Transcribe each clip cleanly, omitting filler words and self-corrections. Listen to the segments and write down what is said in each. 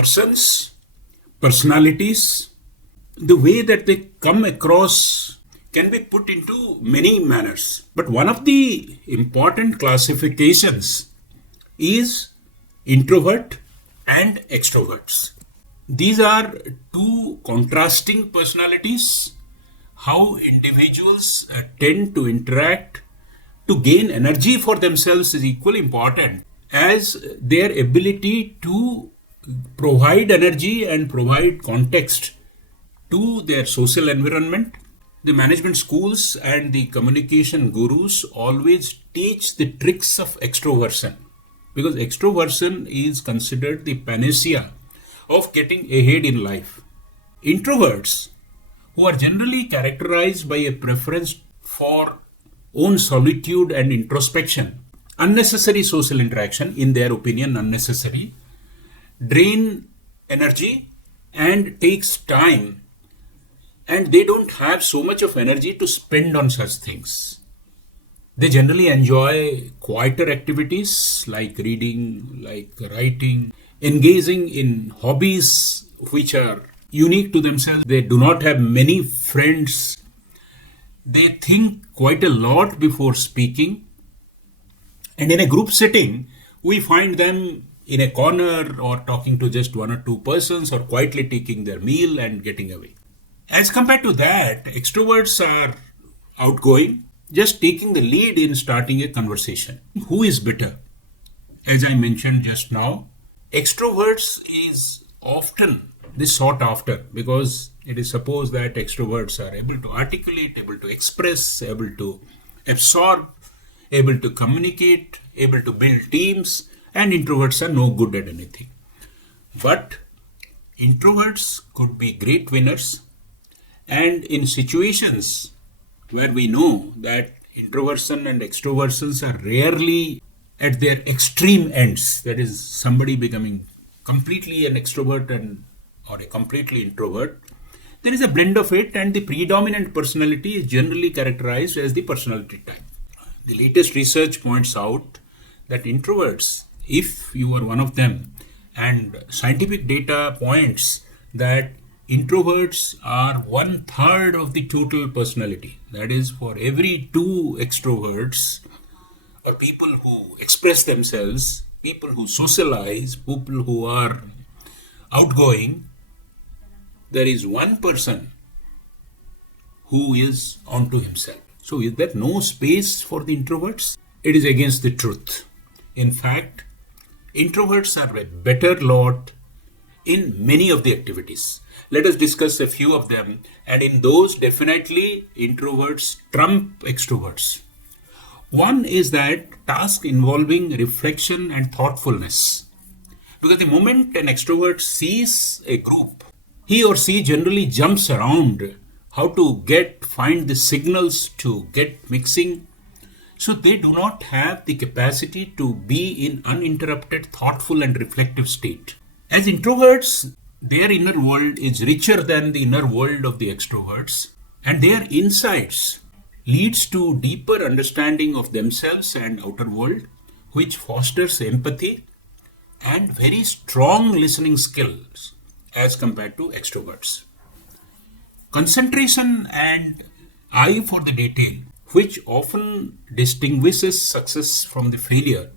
persons, personalities, the way that they come across can be put into many manners. But one of the important classifications is introvert and extroverts. These are two contrasting personalities, how individuals tend to interact to gain energy for themselves is equally important as their ability to provide energy and provide context to their social environment. The management schools and the communication gurus always teach the tricks of extroversion because extroversion is considered the panacea of getting ahead in life. Introverts, who are generally characterized by a preference for own solitude and introspection, unnecessary social interaction, in their opinion, unnecessary, drain energy and takes time, and they don't have so much of energy to spend on such things. They generally enjoy quieter activities like reading, like writing, engaging in hobbies which are unique to themselves. They do not have many friends. They think quite a lot before speaking. And in a group setting, we find them in a corner or talking to just one or two persons or quietly taking their meal and getting away. As compared to that, extroverts are outgoing, just taking the lead in starting a conversation. Who is better? As I mentioned just now, extroverts is often this sought after because it is supposed that extroverts are able to articulate, able to express, able to absorb, able to communicate, able to build teams, and introverts are no good at anything. But introverts could be great winners, and in situations where we know that introversion and extroversions are rarely at their extreme ends, that is somebody becoming completely an extrovert or a completely introvert, there is a blend of it, and the predominant personality is generally characterized as the personality type. The latest research points out that introverts, if you are one of them, and scientific data points that introverts are 1/3 of the total personality. That is, for every two extroverts or people who express themselves, people who socialize, people who are outgoing, there is one person who is onto himself. So is there no space for the introverts? It is against the truth. In fact, introverts are a better lot in many of the activities. Let us discuss a few of them, and in those definitely introverts trump extroverts. One is that task involving reflection and thoughtfulness. Because the moment an extrovert sees a group, he or she generally jumps around how to find the signals to get mixing. So they do not have the capacity to be in uninterrupted, thoughtful and reflective state. As introverts, their inner world is richer than the inner world of the extroverts, and their insights leads to deeper understanding of themselves and outer world, which fosters empathy and very strong listening skills as compared to extroverts. Concentration and eye for the detail, which often distinguishes success from the failure,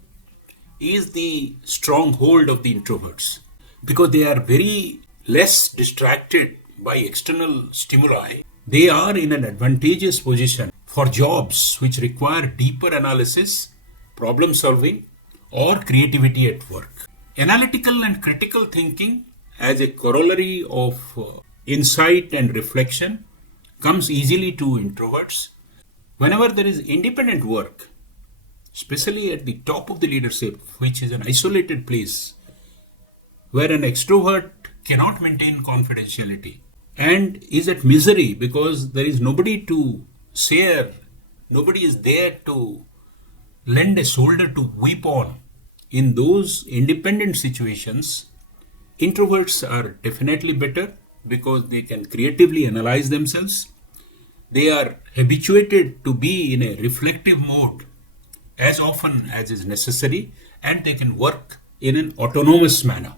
is the stronghold of the introverts because they are very less distracted by external stimuli. They are in an advantageous position for jobs which require deeper analysis, problem solving, or creativity at work. Analytical and critical thinking as a corollary of insight and reflection comes easily to introverts. Whenever there is independent work, especially at the top of the leadership, which is an isolated place, where an extrovert cannot maintain confidentiality and is at misery because there is nobody to share, nobody is there to lend a shoulder to weep on. In those independent situations, introverts are definitely better because they can creatively analyze themselves. They are habituated to be in a reflective mode as often as is necessary, and they can work in an autonomous manner.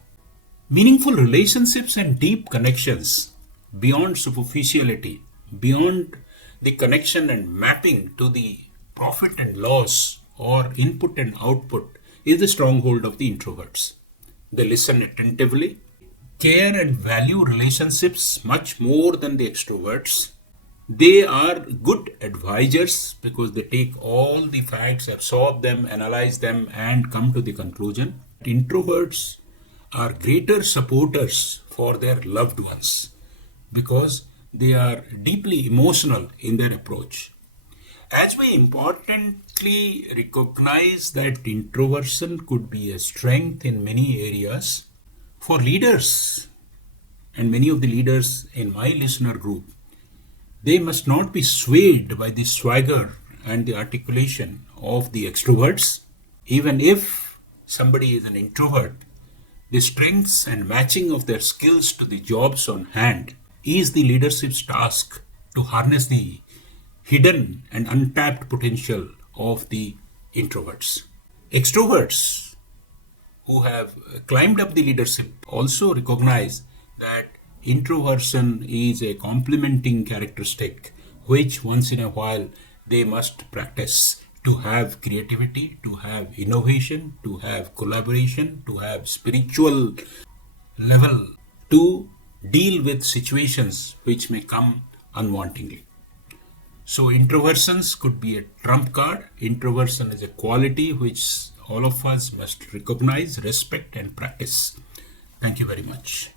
Meaningful relationships and deep connections beyond superficiality, beyond the connection and mapping to the profit and loss or input and output is the stronghold of the introverts. They listen attentively, care and value relationships much more than the extroverts. They are good advisors because they take all the facts, absorb them, analyze them, and come to the conclusion. Introverts are greater supporters for their loved ones because they are deeply emotional in their approach. As we importantly recognize that introversion could be a strength in many areas, for leaders and many of the leaders in my listener group, they must not be swayed by the swagger and the articulation of the extroverts. Even if somebody is an introvert, the strengths and matching of their skills to the jobs on hand is the leadership's task to harness the hidden and untapped potential of the introverts. Extroverts who have climbed up the leadership also recognize that introversion is a complementing characteristic which once in a while they must practice to have creativity, to have innovation, to have collaboration, to have spiritual level, to deal with situations which may come unwantingly. So introversions could be a trump card. Introversion is a quality which all of us must recognize, respect, and practice. Thank you very much.